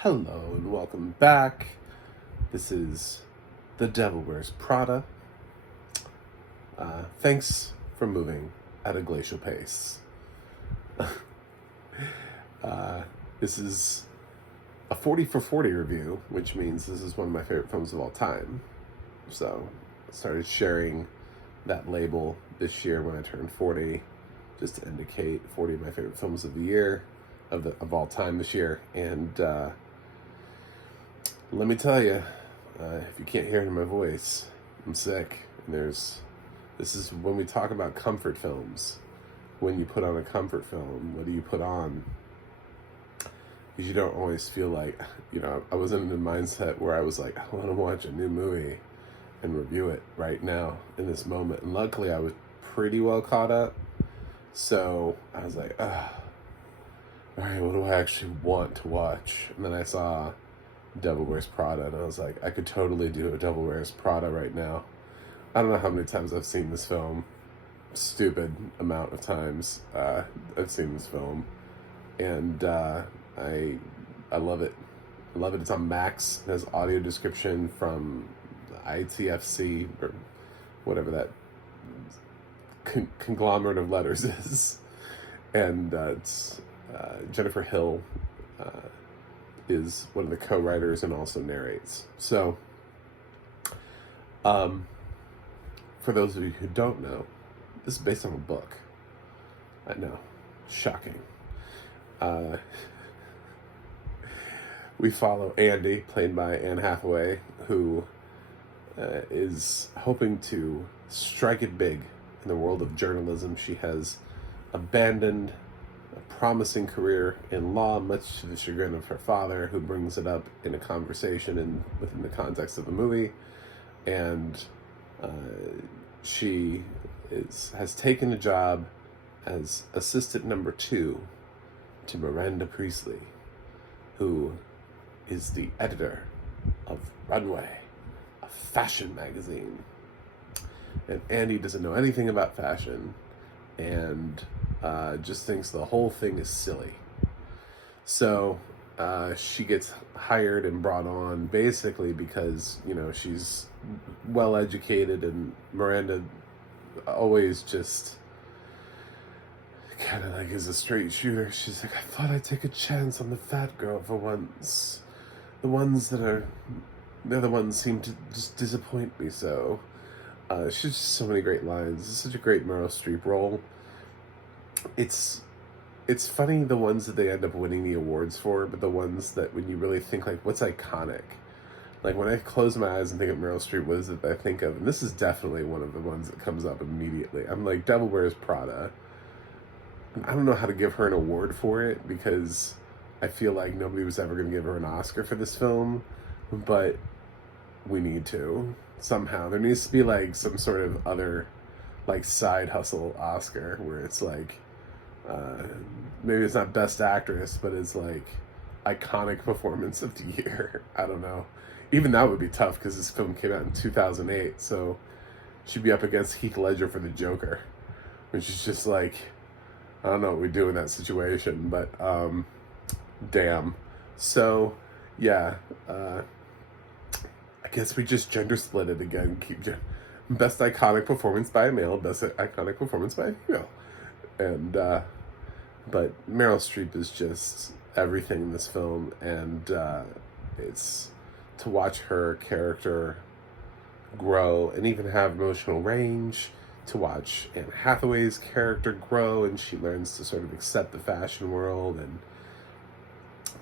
Hello and welcome back. This is The Devil Wears Prada. Thanks for moving at a glacial pace. This is a 40 for 40 review, which means this is one of my favorite films of all time. So I started sharing that label this year when I turned 40, just to indicate 40 of my favorite films of the year, of all time this year. And let me tell you, if you can't hear it in my voice, I'm sick. And this is when we talk about comfort films. When you put on a comfort film, what do you put on? Because you don't always feel like, I was in the mindset where I was like, I want to watch a new movie and review it right now in this moment. And luckily I was pretty well caught up. So I was like, all right, what do I actually want to watch? And then I saw Devil Wears Prada, and I was like, I could totally do a Devil Wears Prada right now. I don't know how many times I've seen this film. Stupid amount of times I've seen this film, and I love it. I love it. It's on Max. It has audio description from ITFC or whatever that conglomerate of letters is, and it's Jennifer Hill is one of the co-writers and also narrates. So, for those of you who don't know, this is based on a book. I know, shocking. We follow Andy, played by Anne Hathaway, who is hoping to strike it big in the world of journalism. She has abandoned a promising career in law, much to the chagrin of her father, who brings it up in a conversation within the context of the movie. And she has taken a job as assistant number 2 to Miranda Priestley, who is the editor of Runway, a fashion magazine. And Andy doesn't know anything about fashion and just thinks the whole thing is silly. So she gets hired and brought on basically because, she's well educated, and Miranda always just kind of like is a straight shooter. She's like, I thought I'd take a chance on the fat girl for once. The other ones seem to just disappoint me so. She's just so many great lines. It's such a great Meryl Streep role. It's funny, the ones that they end up winning the awards for, but the ones that when you really think, like, what's iconic? Like, when I close my eyes and think of Meryl Streep, what is it that I think of? And this is definitely one of the ones that comes up immediately. I'm like, Devil Wears Prada. I don't know how to give her an award for it, because I feel like nobody was ever going to give her an Oscar for this film, but we need to. Somehow. There needs to be, like, some sort of other, like, side hustle Oscar, where it's like, maybe it's not Best Actress, but it's like iconic performance of the year. I don't know. Even that would be tough, because this film came out in 2008, so she'd be up against Heath Ledger for the Joker, which is just like, I don't know what we do in that situation, but damn. So yeah, I guess we just gender split it again. Best iconic performance by a male, best iconic performance by a female. And but Meryl Streep is just everything in this film, and it's to watch her character grow and even have emotional range, to watch Anne Hathaway's character grow, and she learns to sort of accept the fashion world and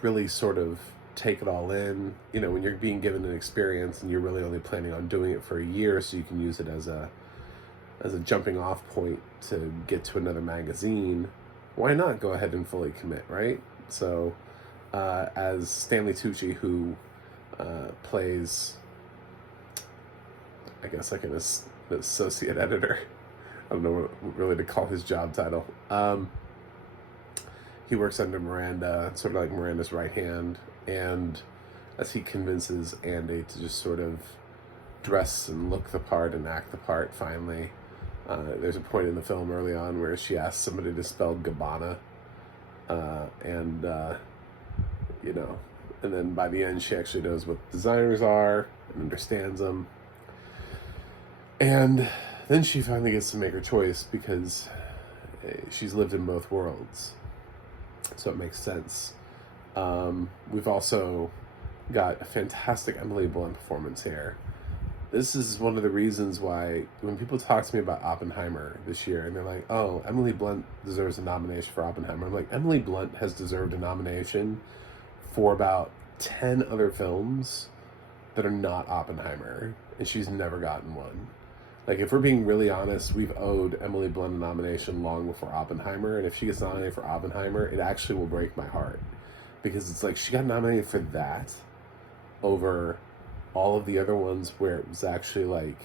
really sort of take it all in. When you're being given an experience and you're really only planning on doing it for a year so you can use it as a jumping off point to get to another magazine, why not go ahead and fully commit, right? So as Stanley Tucci, who plays, I guess, like an associate editor, I don't know what really to call his job title, he works under Miranda, sort of like Miranda's right hand, and as he convinces Andy to just sort of dress and look the part and act the part, finally, there's a point in the film early on where she asks somebody to spell Gabbana, and And then by the end, she actually knows what designers are and understands them. And then she finally gets to make her choice because she's lived in both worlds. So it makes sense. We've also got a fantastic Emily Blunt performance here. This is one of the reasons why when people talk to me about Oppenheimer this year and they're like, oh, Emily Blunt deserves a nomination for Oppenheimer. I'm like, Emily Blunt has deserved a nomination for about 10 other films that are not Oppenheimer, and she's never gotten one. Like, if we're being really honest, we've owed Emily Blunt a nomination long before Oppenheimer, and if she gets nominated for Oppenheimer, it actually will break my heart. Because it's like, she got nominated for that over all of the other ones where it was actually like,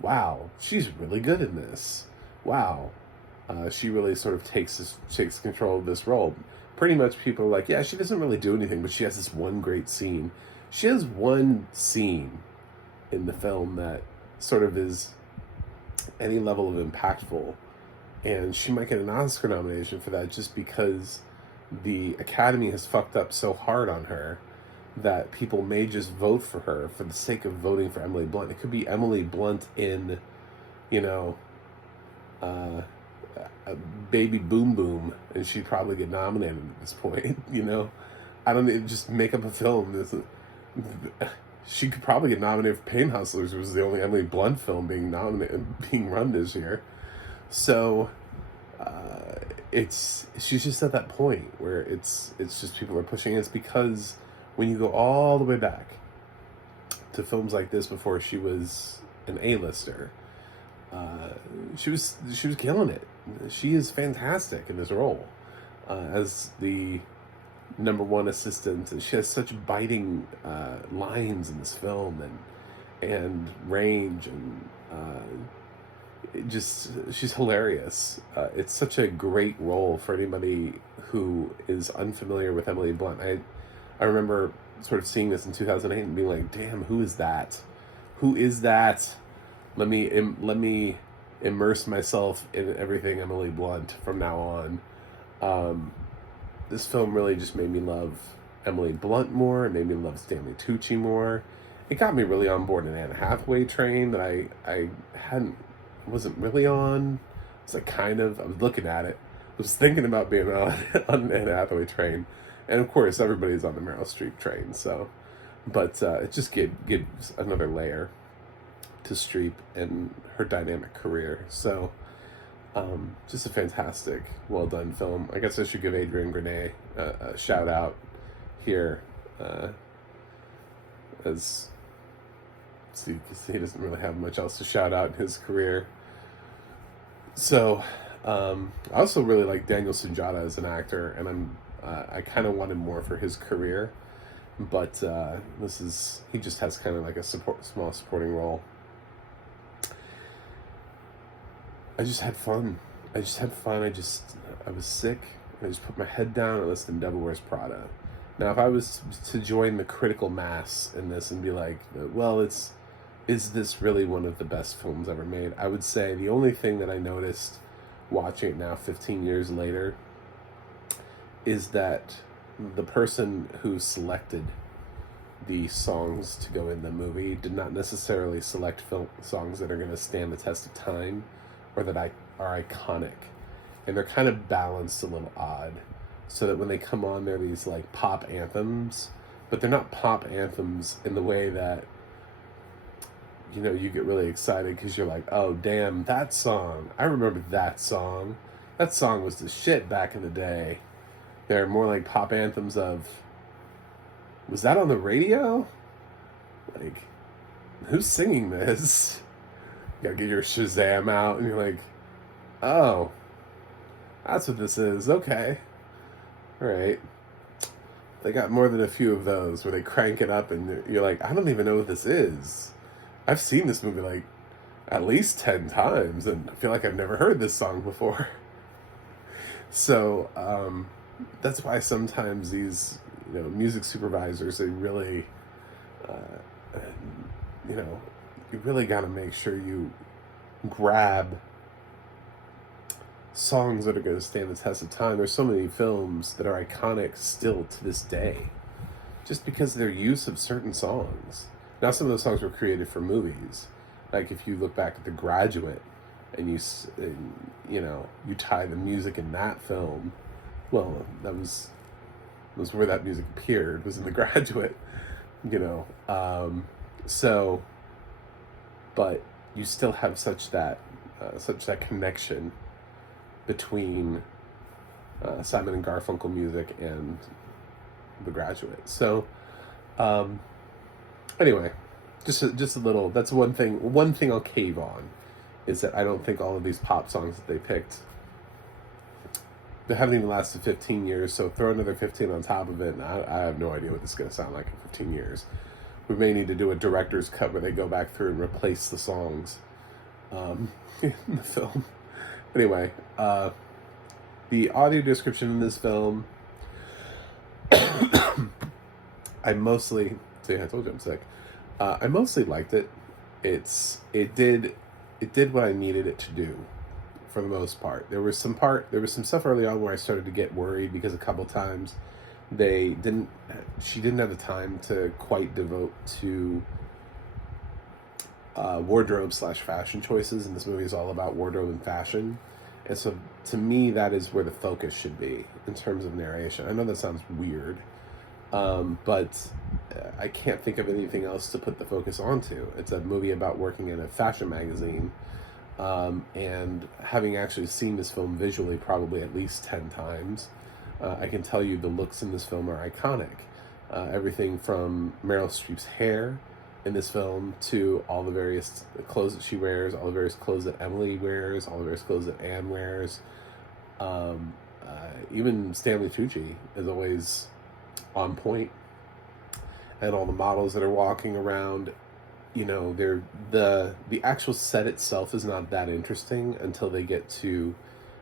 wow, she's really good in this. Wow. She really sort of takes control of this role. Pretty much people are like, yeah, she doesn't really do anything, but she has this one great scene. She has one scene in the film that sort of is any level of impactful, and she might get an Oscar nomination for that just because the Academy has fucked up so hard on her that people may just vote for her for the sake of voting for Emily Blunt. It could be Emily Blunt in, you know, a Baby Boom Boom, and she'd probably get nominated at this point, you know? I don't know, just make up a film. She could probably get nominated for Pain Hustlers, which was the only Emily Blunt film being run this year. So, she's just at that point where it's just people are pushing. It's because when you go all the way back to films like this before she was an A-lister, she was killing it. She is fantastic in this role as the number one assistant, and she has such biting lines in this film and range, and she's hilarious. It's such a great role for anybody who is unfamiliar with Emily Blunt. I remember sort of seeing this in 2008 and being like, damn, who is that? Who is that? Let me immerse myself in everything Emily Blunt from now on. This film really just made me love Emily Blunt more. It made me love Stanley Tucci more. It got me really on board an Anne Hathaway train that I wasn't really on. It's like I was looking at it. I was thinking about being on an Anne Hathaway train. And of course, everybody's on the Meryl Streep train. So, but it just gives another layer to Streep and her dynamic career. So, just a fantastic, well done film. I guess I should give Adrian Grenier a shout out here, as he doesn't really have much else to shout out in his career. So, I also really like Daniel Sunjata as an actor, and I kind of wanted more for his career, but he just has kind of like a small supporting role. I just had fun. I was sick. I just put my head down and listened to Devil Wears Prada. Now, if I was to join the critical mass in this and be like, well, is this really one of the best films ever made? I would say the only thing that I noticed watching it now 15 years later is that the person who selected the songs to go in the movie did not necessarily select songs that are going to stand the test of time or that are iconic. And they're kind of balanced a little odd, so that when they come on, they're these like pop anthems, but they're not pop anthems in the way that, you know, you get really excited because you're like, oh damn, that song, I remember that song was the shit back in the day. They're more like pop anthems of, was that on the radio? Like, who's singing this? You gotta get your Shazam out, and you're like, oh, that's what this is. Okay. All right. They got more than a few of those where they crank it up and you're like, I don't even know what this is. I've seen this movie like at least 10 times and I feel like I've never heard this song before. So that's why sometimes these, you know, music supervisors, they really, you know, you really got to make sure you grab songs that are going to stand the test of time. There's so many films that are iconic still to this day. just because of their use of certain songs. Now, some of those songs were created for movies. Like if you look back at The Graduate, and you tie the music in that film, well, that was where that music appeared, was in The Graduate, So, but you still have such that connection between Simon and Garfunkel music and The Graduate. So, anyway, just a little. That's one thing. One thing I'll cave on is that I don't think all of these pop songs that they picked, they haven't even lasted 15 years. So throw another 15 on top of it, and I have no idea what this is going to sound like in 15 years. We may need to do a director's cut where they go back through and replace the songs in the film. Anyway, the audio description in this film, I mostly told you I'm sick. I mostly liked it. It did what I needed it to do, for the most part. There was some stuff early on where I started to get worried because a couple times she didn't have the time to quite devote to wardrobe / fashion choices, and this movie is all about wardrobe and fashion. And so to me, that is where the focus should be in terms of narration. I know that sounds weird, but I can't think of anything else to put the focus onto. It's a movie about working in a fashion magazine, and having actually seen this film visually probably at least 10 times, I can tell you the looks in this film are iconic. Everything from Meryl Streep's hair in this film to all the various clothes that she wears, all the various clothes that Emily wears, all the various clothes that Anne wears. Even Stanley Tucci is always on point. And all the models that are walking around, they're the actual set itself is not that interesting until they get to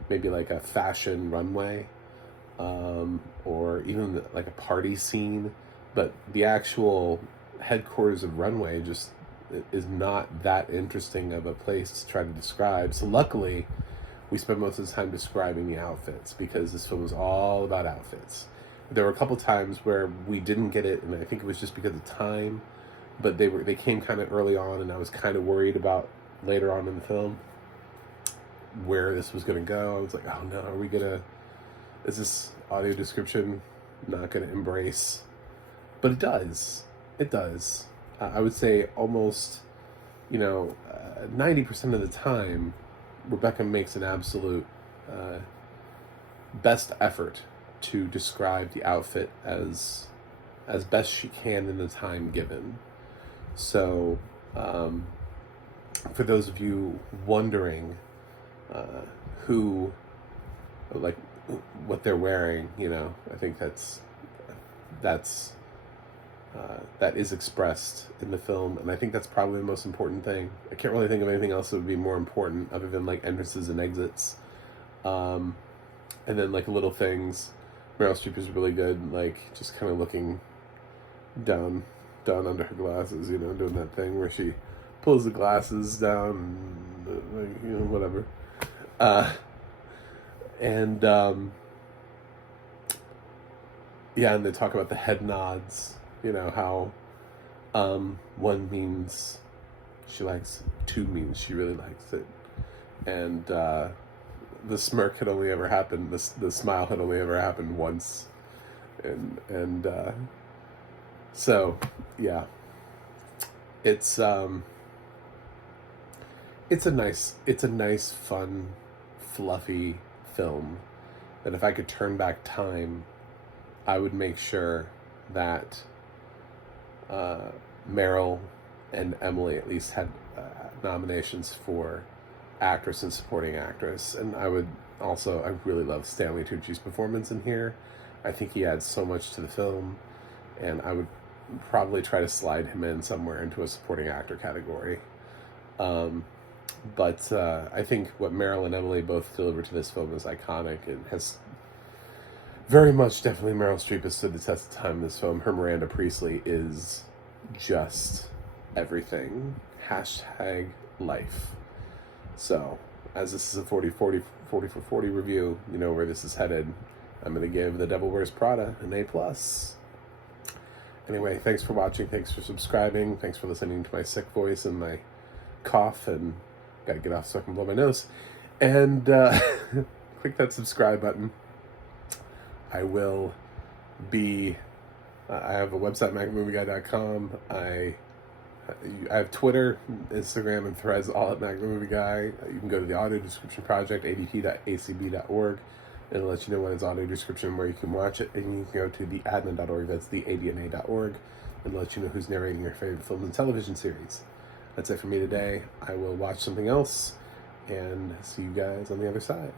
maybe like a fashion runway, or even like a party scene. But the actual headquarters of runway just is not that interesting of a place to try to describe. So luckily, we spend most of the time describing the outfits, because this film is all about outfits. There were a couple times where we didn't get it, and I think it was just because of time, but they came kind of early on, and I was kind of worried about later on in the film where this was going to go. I was like, oh no, is this audio description not going to embrace? But it does. I would say almost, 90% of the time, Rebecca makes an absolute best effort to describe the outfit as best she can in the time given. So, for those of you wondering what they're wearing, I think that is expressed in the film, and I think that's probably the most important thing. I can't really think of anything else that would be more important other than like entrances and exits, and then like little things. Meryl Streep is really good, like just kind of looking down under her glasses, doing that thing where she pulls the glasses down, and, whatever. And they talk about the head nods. How one means she likes, two means she really likes it, and the smirk had only ever happened, the smile had only ever happened once, and so yeah, it's a nice, fun, fluffy film that if I could turn back time, I would make sure that Meryl and Emily at least had nominations for actress and supporting actress. And I really love Stanley Tucci's performance in here. I think he adds so much to the film, and I would probably try to slide him in somewhere into a supporting actor category. But I think what Meryl and Emily both deliver to this film is iconic. It has very much, definitely, Meryl Streep has stood the test of time in this film. Her Miranda Priestley is just everything. #life. So, as this is a 40 for 40 review, you know where this is headed. I'm going to give The Devil Wears Prada an A+. Anyway, thanks for watching. Thanks for subscribing. Thanks for listening to my sick voice and my cough. And gotta get off so I can blow my nose. And click that subscribe button. I will be... I have a website, MacMovieGuy.com. I have Twitter, Instagram, and Threads, all at MacMovieGuy. You can go to the audio description project, adt.acb.org. It'll let you know when it's audio description, where you can watch it. And you can go to the adna.org, that's the adna.org. It'll let you know who's narrating your favorite film and television series. That's it for me today. I will watch something else and see you guys on the other side.